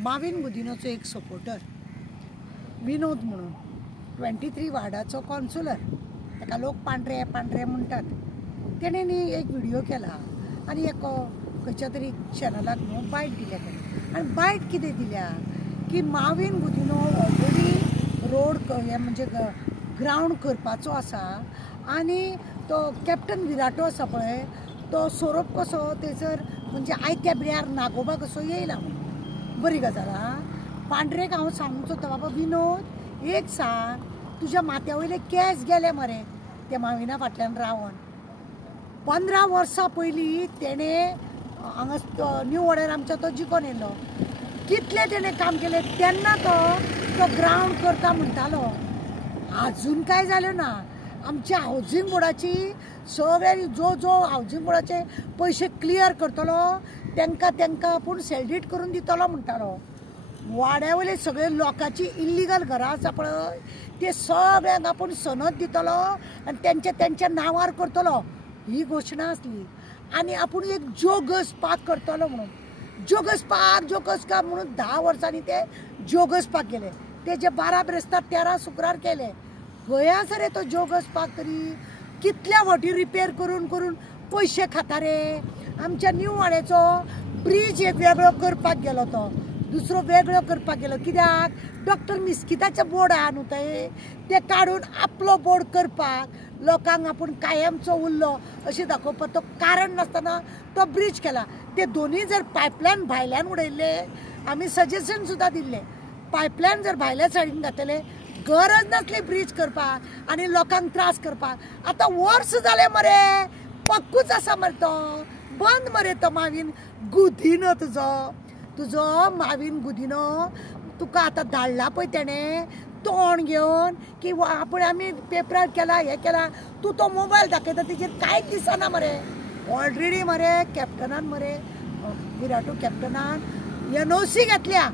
माविन गुदिनोचो एक सपोर्टर विनोद म्हणून 23 वार्डाचो कॉन्सुलर, ताका लोक पांढरे पांढरे म्हणटात. तेणे न्ही एक व्हिडिओ केला आनी एक खंयच्या तरी चॅनलाक न्हू बायट दिल्या ताणें. आनी बायट कितें दिल्या की माविन गुदिनो ऑलरेडी रोड हे म्हणजे ग्रावंड करपाचो आसा आनी तो कॅप्टन विराटो आसा पळय तो सोरोप कसो थंयसर म्हणजे आयत्या बिड्यार नागोबा कसो येयला म्हणून. बरी गजाल आं. पांढरेक हांव सांगूंक सोदता बाबा विनोद, एक सांग, तुज्या माथ्या वयले केस गेले मरे ते माविना फाटल्यान रावन. 15 वर्सां पयलीं तेणें हांगा न्यू वॉर्डेर आमच्या तो जिखून येयलो. कितले तेणें काम केलें तेन्ना तो ग्रावंड करता म्हणटालो. आजून कांय जालें ना. आमच्या हावजींग बोर्डाची सगळे जो हावजींग बोर्डाचे पयशे क्लियर करतलो तांकां आपूण सेल्डीट करून दितलो म्हणटालो. वाड्या वयले सगळे लोकांची इल्लिगल घरां आसा पळय ते सगळ्यांक आपूण सनद दितलो आनी तेंच्या नांवार करतलो ही घोशणा आसली. आनी आपूण एक जोगस पाक करतलो म्हणून जोगस पाक म्हणून 10 वर्सांनी ते जोगस पाक केले. तेजे 12 ब्रेस्तार 13 शुक्रार केले. खंय आसा रे तो जोगस पाक तरी? कितल्या फावटी रिपेर करून पयशे खाता रे. आमच्या न्यू वाड्याचो ब्रीज एक वेगळो करपाक गेलो, तो दुसरो वेगळो करपाक गेलो. कित्याक? डॉक्टर मिस्किताचे बोर्ड आहा न्हू ते काडून आपलो बोर्ड करपाक लोकांक आपूण कायमचो उरलो अशें दाखोवपाक तो कारण नासतना तो ब्रीज केला. ते दोनूय जर पायपलायन भायल्यान उडयल्ले, आमी सजेशन सुद्दां दिल्लें पायपलायन जर भायल्या सायडीन घातले गरज नासली ब्रीज करपाक आनी लोकांक त्रास करपाक. आतां वर्स जालें मरे, पक्कूच आसा मरे तो. बंद मरे तो माविन गुदिनो तुजो माविन गुदिनो. तुका आतां धाडला पळय तेणें तोंड घेवन की आपूण आमी पेपरार केला हें केला. तूं तो मोबायल दाखयता तेजेर कांयच दिसना मरे. ऑलरेडी मरे कॅप्टनान मरे विराटो कॅप्टनान NOC घेतल्या.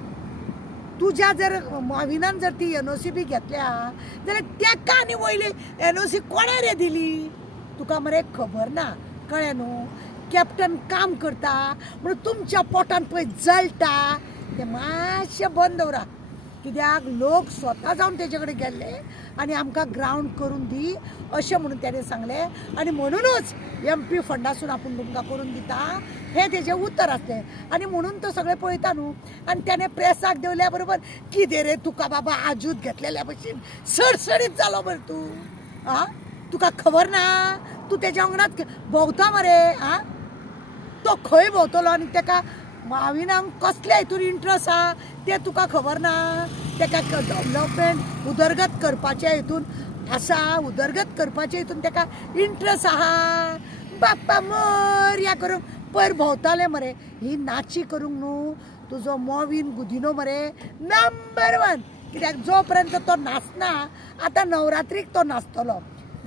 तुज्या जर माविनान जर ती NOC बी घेतल्या जाल्यार तेका आनी वयली NOC कोणे रे दिली? तुका मरे खबर ना. कळ्ळें न्हू? कॅप्टन काम करता म्हणून तुमच्या पोटान पळय जळटा ते मातशें बंद दवरा. कित्याक लोक स्वता जावन तेजे कडेन गेल्ले आनी आमकां ग्रावंड करून दी अशें म्हणून तेणें सांगलें. आनी म्हणूनच MP फंडासून आपूण तुमकां करून दिता हें तेजें उतर आसलें. आनी म्हणून तो सगळें पळयता न्हू. आनी तेणें प्रेसाक देवल्या बरोबर कितें रे तुका बाबा आजूत घेतलेल्या भशेन सडसडीत जालो मरे तूं. आं तुका खबर ना? तूं तेज्या वांगडाच भोंवता मरे. आं तो खंय भोंवतलो आनी तेका माविनाक कसल्या हितून इंट्रस्ट आहा तें तुका खबर ना? तेका डेव्हलपमेंट उदरगत करपाच्या हितून आसा, उदरगत करपाच्या हितून तेका इंट्रस्ट आहा. बाप्पा मोरया करूंक पयर भोंवताले मरे. ही नाची करूंक न्हू तुजो माविन गुदिनो मरे नंबर 1. कित्याक जो पर्यंत तो नाचना, आतां नवरात्रीक तो नाचतलो.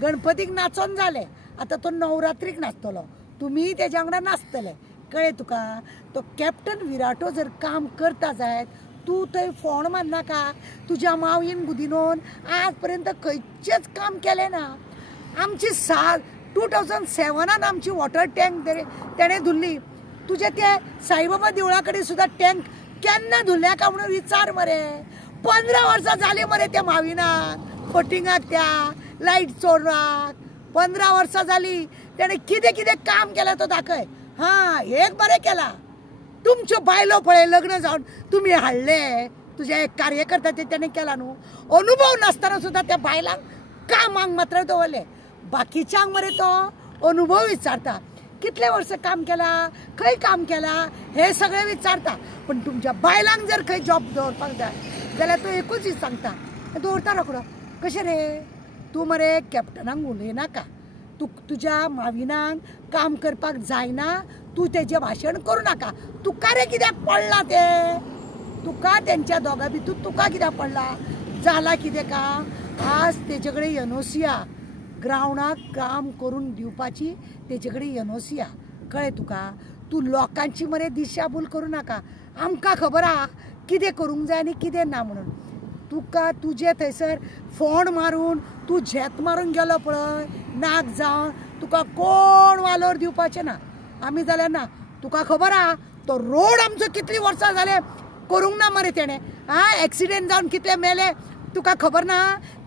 गणपतीक नाचोन जालें, आतां तो नवरात्रीक नाचतलो. तुमी तेज्या वांगडा नाचतले. कळ्ळें तुका? तो कॅप्टन विराटो जर काम करता जायत तूं थंय फोण मारनाका. तुज्या माविन गुदिनोन आज पर्यंत खंयचेंच काम केलें ना. आमची 2007 आमची वॉटर टँक तेणें धुल्ली. तुजे ते साईबाबा देवळा कडेन सुद्दां टँक केन्ना धुल्ल्या काय म्हणून विचार मरे. 15 वर्सां जालीं मरे त्या माविनाक फटिंगाक त्या लायट चोरपाक. 15 वर्सां जालीं. तेणें कितें काम केलें तो दाखय. हां एक बरें केला. तुमच्यो बायलो पळय लग्न जावन तुमी हाडले, तुजे एक कार्यकर्ता तेणें केला न्हू. अनुभव नासतना सुद्दां त्या बायलांक कामाक मात्र दवरले. बाकीच्यांक मरे तो अनुभव विचारता. कितले वर्स काम केला, खंय काम केला हे सगळें विचारता. पण तुमच्या बायलांक जर खंय जॉब दवरपाक जाय जाल्यार तो एकूच दीस सांगता दवरता रोखडो. कशें रे? तूं मरे कॅप्टनाक उलयनाका. तुज्या माविनाक काम करपाक जायना तूं तेजें भाशण करूं नाका. तुका रे कित्याक पडला ते? तुका तेंच्या दोगा भितूर तुका कित्याक पडला? जाला कितें काम? आज तेजे कडेन NOC आहा. ग्रावंडाक काम करून दिवपाची तेजे कडेन NOC आहा. कळ्ळें तुका? तूं लोकांची मरे दिशाभूल करूं नाका. आमकां खबर आहा कितें करूंक जाय आनी कितें ना म्हणून. तुका तुजे थंयसर फोंड मारून तूं झेत मारून गेलो पळय नाक जावन तुका कोण वालोर दिवपाचें ना. आमी जाल्यार ना. तुका खबर आहा तो रोड आमचो कितलीं वर्सां जाले करूंक ना मरे तेणें एक्सिडेंट जावन कितले मेले तुका खबर ना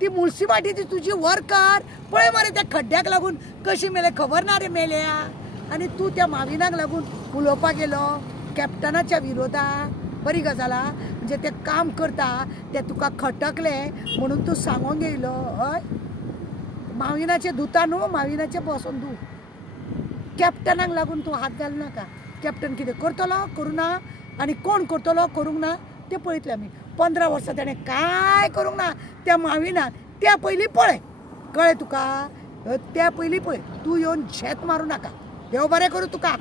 ती म्युन्सिपालिटी तुजी वर्कर पळय मरे त्या खड्ड्याक लागून कशी मेले खबर ना रे मेल्या आनी तूं त्या माविनाक लागून उलोवपाक गेलो कॅप्टनाच्या विरोधात बरी गजाल म्हणजे ते काम करता ते तुका खटकले म्हणून तूं सांगोंक येयलो हय माविनाचे धुता न्हू माविनाचे बसोन धू कॅप्टनाक लागून तूं हात घाल नाका कॅप्टन कितें करतलो करूं ना आनी कोण करतलो करूंक ना ते पळयतले आमी 15 वर्सां तेणें काय करूंक ना त्या माविनान त्या पयलीं पळय कळ्ळें तुका त्या पयलीं पळय तूं येवन शेत मारूं नाका देव बरें करूं तुका